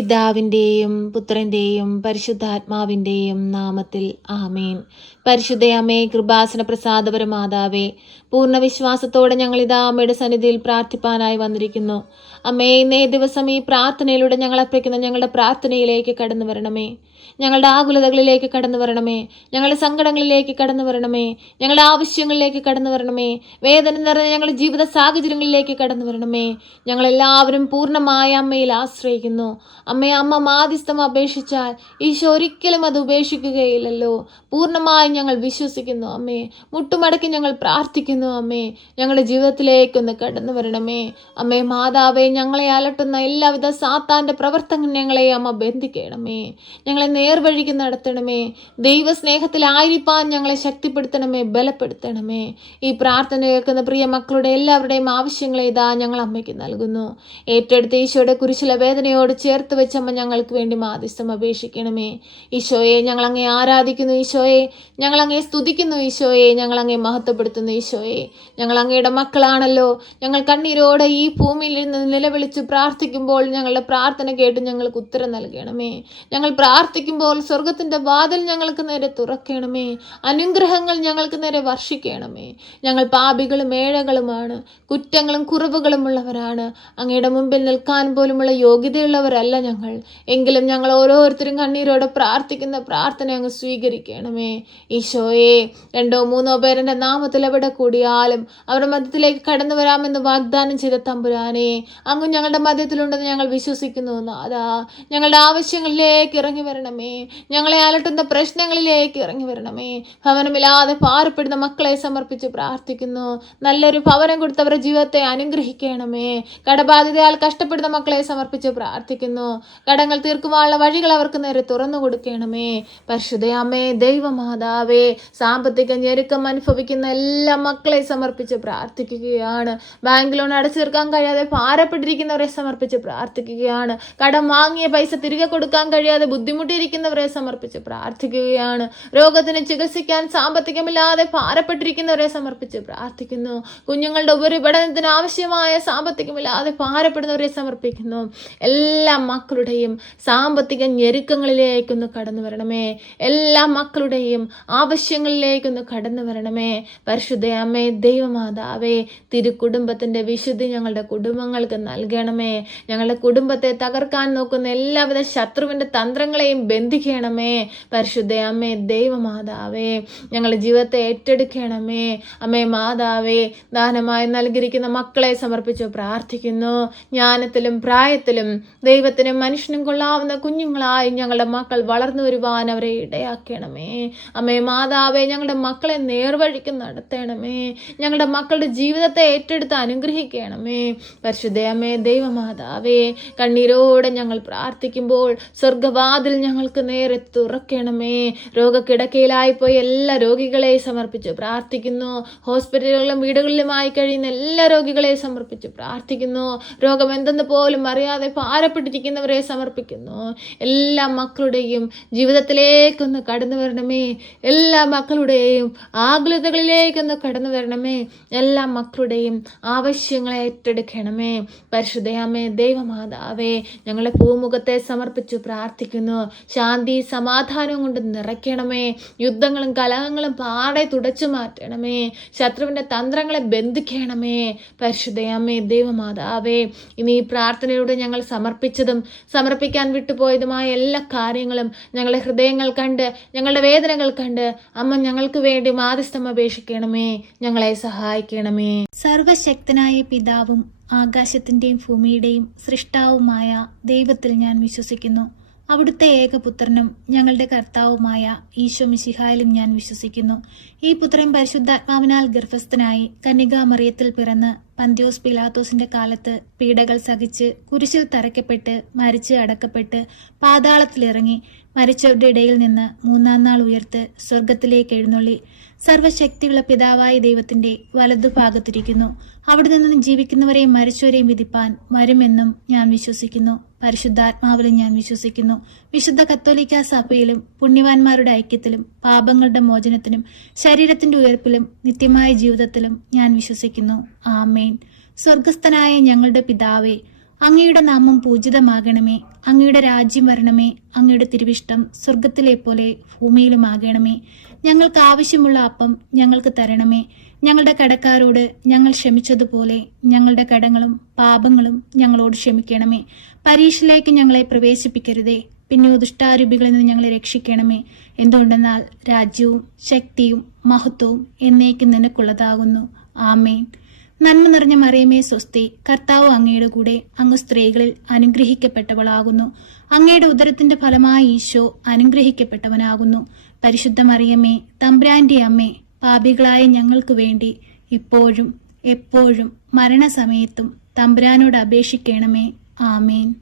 പിതാവിൻ്റെയും പുത്രൻ്റെയും പരിശുദ്ധാത്മാവിൻ്റെയും നാമത്തിൽ ആമേൻ. പരിശുദ്ധയമ്മേ, കൃപാസന പ്രസാദപര മാതാവേ, പൂർണ്ണ വിശ്വാസത്തോടെ ഞങ്ങളിതാ അമ്മയുടെ സന്നിധിയിൽ പ്രാർത്ഥിപ്പാനായി വന്നിരിക്കുന്നു. അമ്മേ, ഇന്നേ ദിവസം ഈ പ്രാർത്ഥനയിലൂടെ ഞങ്ങൾ അർപ്പിക്കുന്ന ഞങ്ങളുടെ പ്രാർത്ഥനയിലേക്ക് കടന്നു വരണമേ. ഞങ്ങളുടെ ആകുലതകളിലേക്ക് കടന്നു വരണമേ. ഞങ്ങളുടെ സങ്കടങ്ങളിലേക്ക് കടന്നു വരണമേ. ഞങ്ങളുടെ ആവശ്യങ്ങളിലേക്ക് കടന്നു വരണമേ. വേദന നിറഞ്ഞ ഞങ്ങളുടെ ജീവിത സാഹചര്യങ്ങളിലേക്ക് കടന്നു വരണമേ. ഞങ്ങളെല്ലാവരും പൂർണ്ണമായ അമ്മയിൽ ആശ്രയിക്കുന്നു. അമ്മയെ, അമ്മ മാധ്യസ്ഥം അപേക്ഷിച്ചാൽ ഈശോ ഒരിക്കലും അത് ഉപേക്ഷിക്കുകയില്ലല്ലോ. പൂർണ്ണമായി ഞങ്ങൾ വിശ്വസിക്കുന്നു അമ്മേ. മുട്ടുമടക്കി ഞങ്ങൾ പ്രാർത്ഥിക്കുന്നു അമ്മേ. ഞങ്ങളുടെ ജീവിതത്തിലേക്കൊന്ന് കടന്നു വരണമേ. അമ്മേ മാതാവേ, ഞങ്ങളെ അലട്ടുന്ന എല്ലാവിധ സാത്താന്റെ പ്രവർത്തനങ്ങളെ അമ്മ ബന്ധിക്കണമേ. ഞങ്ങളെ നേർവഴിക്ക് നടത്തണമേ. ദൈവസ്നേഹത്തിലായിരിക്കാൻ ഞങ്ങളെ ശക്തിപ്പെടുത്തണമേ, ബലപ്പെടുത്തണമേ. ഈ പ്രാർത്ഥന കേൾക്കുന്ന പ്രിയ മക്കളുടെ എല്ലാവരുടെയും ആവശ്യങ്ങളെ ഇതാ ഞങ്ങൾ അമ്മയ്ക്ക് നൽകുന്നു. ഏറ്റെടുത്ത് ഈശോയുടെ കുരിശിലെ വേദനയോട് ചേർത്ത് വെച്ചമ്മ ഞങ്ങൾക്ക് വേണ്ടി മാധ്യസ്ഥം അപേക്ഷിക്കണമേ. ഈശോയെ, ഞങ്ങൾ അങ്ങേ ആരാധിക്കുന്നു. ഈശോയെ, ഞങ്ങൾ അങ്ങേ സ്തുതിക്കുന്നു. ഈശോയെ, ഞങ്ങൾ അങ്ങേ മഹത്വപ്പെടുത്തുന്നു. ഈശോയെ, ഞങ്ങൾ അങ്ങയുടെ മക്കളാണല്ലോ. ഞങ്ങൾ കണ്ണീരോടെ ഈ ഭൂമിയിൽ നിന്ന് നിലവിളിച്ച് പ്രാർത്ഥിക്കുമ്പോൾ ഞങ്ങളുടെ പ്രാർത്ഥന കേട്ട് ഞങ്ങൾക്ക് ഉത്തരം നൽകണമേ. ഞങ്ങൾ പ്രാർത്ഥിക്കുമ്പോൾ സ്വർഗത്തിന്റെ വാതിൽ ഞങ്ങൾക്ക് നേരെ തുറക്കണമേ. അനുഗ്രഹങ്ങൾ ഞങ്ങൾക്ക് നേരെ വർഷിക്കണമേ. ഞങ്ങൾ പാപികളും ഏഴകളുമാണ്, കുറ്റങ്ങളും കുറവുകളും ഉള്ളവരാണ്. അങ്ങയുടെ മുമ്പിൽ നിൽക്കാൻ പോലുമുള്ള യോഗ്യതയുള്ളവരല്ല ഞങ്ങൾ. എങ്കിലും ഞങ്ങൾ ഓരോരുത്തരും കണ്ണീരോടെ പ്രാർത്ഥിക്കുന്ന പ്രാർത്ഥന അങ്ങ് സ്വീകരിക്കണമേ. ഈശോയെ, 2-3 പേർ എൻ്റെ നാമത്തിൽ എവിടെ കൂടിയാലും അവരുടെ മധ്യത്തിലേക്ക് കടന്നു വരാമെന്ന് വാഗ്ദാനം ചെയ്ത തമ്പുരാനെ, അങ്ങ് ഞങ്ങളുടെ മധ്യത്തിലുണ്ടെന്ന് ഞങ്ങൾ വിശ്വസിക്കുന്നു. നാഥാ, ഞങ്ങളുടെ ആവശ്യങ്ങളിലേക്ക് ഇറങ്ങി വരണമേ. ഞങ്ങളെ അലട്ടുന്ന പ്രശ്നങ്ങളിലേക്ക് ഇറങ്ങി വരണമേ. ഭവനമില്ലാതെ ഭാരപ്പെടുന്ന മക്കളെ സമർപ്പിച്ച് പ്രാർത്ഥിക്കുന്നു. നല്ലൊരു ഭവനം കൊടുത്തവരുടെ ജീവിതത്തെ അനുഗ്രഹിക്കണമേ. കടബാധിതയാൽ കഷ്ടപ്പെടുന്ന മക്കളെ സമർപ്പിച്ച് പ്രാർത്ഥിക്കുന്നു. കടങ്ങൾ തീർക്കുവാനുള്ള വഴികൾ അവർക്ക് നേരെ തുറന്നു കൊടുക്കണമേ. പരിശുദ്ധയമ്മേ, ദൈവമാതാവേ, സാമ്പത്തിക ഞെരുക്കം അനുഭവിക്കുന്ന എല്ലാ മക്കളെ സമർപ്പിച്ച് പ്രാർത്ഥിക്കുകയാണ്. ബാങ്ക് ലോൺ അടച്ചു തീർക്കാൻ കഴിയാതെ ഭാരപ്പെട്ടിരിക്കുന്നവരെ സമർപ്പിച്ച് പ്രാർത്ഥിക്കുകയാണ്. കടം വാങ്ങിയ പൈസ തിരികെ കൊടുക്കാൻ കഴിയാതെ ബുദ്ധിമുട്ടിയിരിക്കുന്നവരെ സമർപ്പിച്ച് പ്രാർത്ഥിക്കുകയാണ്. രോഗത്തിന് ചികിത്സിക്കാൻ സാമ്പത്തികമില്ലാതെ ഭാരപ്പെട്ടിരിക്കുന്നവരെ സമർപ്പിച്ച് പ്രാർത്ഥിക്കുന്നു. കുഞ്ഞുങ്ങളുടെ ഉപരിപഠനത്തിന് ആവശ്യമായ സാമ്പത്തികമില്ലാതെ ഭാരപ്പെടുന്നവരെ സമർപ്പിക്കുന്നു. എല്ലാ മക്കളുടെയും സാമ്പത്തിക ഞെരുക്കങ്ങളിലേക്കൊന്ന് കടന്നു വരണമേ. എല്ലാ മക്കളുടെയും ആവശ്യങ്ങളിലേക്കൊന്ന് കടന്നു വരണമേ. പരിശുദ്ധയമ്മേ, ദൈവമാതാവേ, തിരുക്കുടുംബത്തിന്റെ വിശുദ്ധി ഞങ്ങളുടെ കുടുംബങ്ങൾക്ക് നൽകണമേ. ഞങ്ങളുടെ കുടുംബത്തെ തകർക്കാൻ നോക്കുന്ന എല്ലാവിധ ശത്രുവിന്റെ തന്ത്രങ്ങളെയും ബന്ധിക്കണമേ. പരിശുദ്ധയമ്മേ, ദൈവമാതാവേ, ഞങ്ങളുടെ ജീവിതത്തെ ഏറ്റെടുക്കണമേ. അമ്മേ മാതാവേ, ദാനമായി നൽകിയിരിക്കുന്ന മക്കളെ സമർപ്പിച്ചു പ്രാർത്ഥിക്കുന്നു. ജ്ഞാനത്തിലും പ്രായത്തിലും ദൈവത്തിനും മനുഷ്യനും കൊള്ളാവുന്ന കുഞ്ഞുങ്ങളായി ഞങ്ങളുടെ മക്കൾ വളർന്നു വരുവാൻ അവരെ ഇടയാക്കണമേ. അമ്മേ മാതാവേ, ഞങ്ങളുടെ മക്കളെ നേർവഴിക്ക് നടത്തണമേ. ഞങ്ങളുടെ മക്കളുടെ ജീവിതത്തെ ഏറ്റെടുത്ത് അനുഗ്രഹിക്കണമേ. പരിശുദ്ധയമ്മേ, ദൈവമാതാവേ, കണ്ണീരോടെ ഞങ്ങൾ പ്രാർത്ഥിക്കുമ്പോൾ സ്വർഗവാതിൽ ഞങ്ങൾക്ക് നേരെ തുറക്കണമേ. രോഗക്കിടക്കയിലായി പോയി എല്ലാ രോഗികളെ സമർപ്പിച്ച് പ്രാർത്ഥിക്കുന്നു. ഹോസ്പിറ്റലുകളിലും വീടുകളിലുമായി കഴിയുന്ന എല്ലാ രോഗികളെ സമർപ്പിച്ച് പ്രാർത്ഥിക്കുന്നു. രോഗം എന്തെന്ന് പോലും അറിയാതെ ഭാരപ്പെട്ടിരിക്കുന്നവരെ സമർപ്പിക്കുന്നു. എല്ലാ മക്കളുടെയും ജീവിതത്തിലേക്കൊന്ന് കടന്നു വരണമേ. എല്ലാ മക്കളുടെയും ആകുലതകളിലേക്കൊന്ന് കടന്നു വരണമേ. എല്ലാ മക്കളുടെയും ആവശ്യങ്ങളെ ഏറ്റെടുക്കണമേ. പരിശുദ്ധയമ്മേ, ദൈവമാതാവേ, ഞങ്ങളുടെ ഭൂമുഖത്തെ സമർപ്പിച്ചു പ്രാർത്ഥിക്കുന്നു. ശാന്തി സമാധാനവും കൊണ്ട് നിറയ്ക്കണമേ. യുദ്ധങ്ങളും കലഹങ്ങളും പാടെ തുടച്ചു മാറ്റണമേ. ശത്രുവിന്റെ തന്ത്രങ്ങളെ ബന്ധിക്കണമേ. പരിശുദ്ധയമ്മേ, ദൈവമാതാവേ, ഇനി ഈ പ്രാർത്ഥനയിലൂടെ ഞങ്ങൾ സമർപ്പിച്ചതും സമർപ്പിക്കാൻ വിട്ടുപോയതുമായ എല്ലാ കാര്യങ്ങളും ഞങ്ങളുടെ ഹൃദയങ്ങൾ കണ്ട്, ഞങ്ങളുടെ വേദനകൾ കണ്ട് അമ്മ ഞങ്ങൾക്ക് വേണ്ടി മാധ്യസ്ഥം അപേക്ഷിക്കണമേ. ഞങ്ങളെ സഹായിക്കണമേ. സർവശക്തനായ പിതാവും ആകാശത്തിന്റെയും ഭൂമിയുടെയും സൃഷ്ടാവുമായ ദൈവത്തിൽ ഞാൻ വിശ്വസിക്കുന്നു. അവിടുത്തെ ഏകപുത്രനും ഞങ്ങളുടെ കർത്താവുമായ ഈശോ മിശിഹായിലും ഞാൻ വിശ്വസിക്കുന്നു. ഈ പുത്രൻ പരിശുദ്ധാത്മാവിനാൽ ഗർഭസ്ഥനായി കന്യകാമറിയത്തിൽ പിറന്ന് പന്തിയോസ് പിലാത്തോസിന്റെ കാലത്ത് പീഡകൾ സഹിച്ച് കുരിശിൽ തറയ്ക്കപ്പെട്ട് മരിച്ച് അടക്കപ്പെട്ട് പാതാളത്തിലിറങ്ങി മരിച്ചവരുടെ ഇടയിൽ നിന്ന് 3-ാം നാൾ ഉയർത്ത് സ്വർഗത്തിലേക്ക് എഴുന്നള്ളി സർവശക്തിയുള്ള പിതാവായ ദൈവത്തിന്റെ വലതുഭാഗത്തിരിക്കുന്നു. അവിടെ നിന്ന് ജീവിക്കുന്നവരെയും മരിച്ചവരെയും വിധിപ്പാൻ വരുമെന്നും ഞാൻ വിശ്വസിക്കുന്നു. പരിശുദ്ധാത്മാവിലും ഞാൻ വിശ്വസിക്കുന്നു. വിശുദ്ധ കത്തോലിക്ക സഭയിലും പുണ്യവാന്മാരുടെ ഐക്യത്തിലും പാപങ്ങളുടെ മോചനത്തിനും ശരീരത്തിന്റെ ഉയർപ്പിലും നിത്യമായ ജീവിതത്തിലും ഞാൻ വിശ്വസിക്കുന്നു. ആമേൻ. സ്വർഗസ്ഥനായ ഞങ്ങളുടെ പിതാവേ, അങ്ങയുടെ നാമം പൂജിതമാകണമേ. അങ്ങയുടെ രാജ്യം വരണമേ. അങ്ങയുടെ തിരുവിഷ്ടം സ്വർഗത്തിലെ പോലെ ഭൂമിയിലുമാകണമേ. ഞങ്ങൾക്ക് ആവശ്യമുള്ള അപ്പം ഞങ്ങൾക്ക് തരണമേ. ഞങ്ങളുടെ കടക്കാരോട് ഞങ്ങൾ ക്ഷമിച്ചതുപോലെ ഞങ്ങളുടെ കടങ്ങളും പാപങ്ങളും ഞങ്ങളോട് ക്ഷമിക്കണമേ. പരീക്ഷയിലേക്ക് ഞങ്ങളെ പ്രവേശിപ്പിക്കരുതേ, പിന്നെ ദുഷ്ടാരൂപികളിൽ നിന്ന് ഞങ്ങളെ രക്ഷിക്കണമേ. എന്തുകൊണ്ടെന്നാൽ രാജ്യവും ശക്തിയും മഹത്വവും എന്നേക്കും നിനക്കുള്ളതാകുന്നു. ആമേൻ. നന്മ നിറഞ്ഞ മറിയമേ സ്വസ്തി, കർത്താവ് അങ്ങയുടെ കൂടെ, അങ്ങ് സ്ത്രീകളിൽ അനുഗ്രഹിക്കപ്പെട്ടവളാകുന്നു. അങ്ങയുടെ ഉദരത്തിന്റെ ഫലമായ ഈശോ അനുഗ്രഹിക്കപ്പെട്ടവനാകുന്നു. പരിശുദ്ധ മറിയമേ, തമ്പുരാന്റെ അമ്മേ, പാപികളായ ഞങ്ങൾക്ക് വേണ്ടി ഇപ്പോഴും എപ്പോഴും മരണസമയത്തും തമ്പുരാനോട് അപേക്ഷിക്കണമേ. ആമേൻ.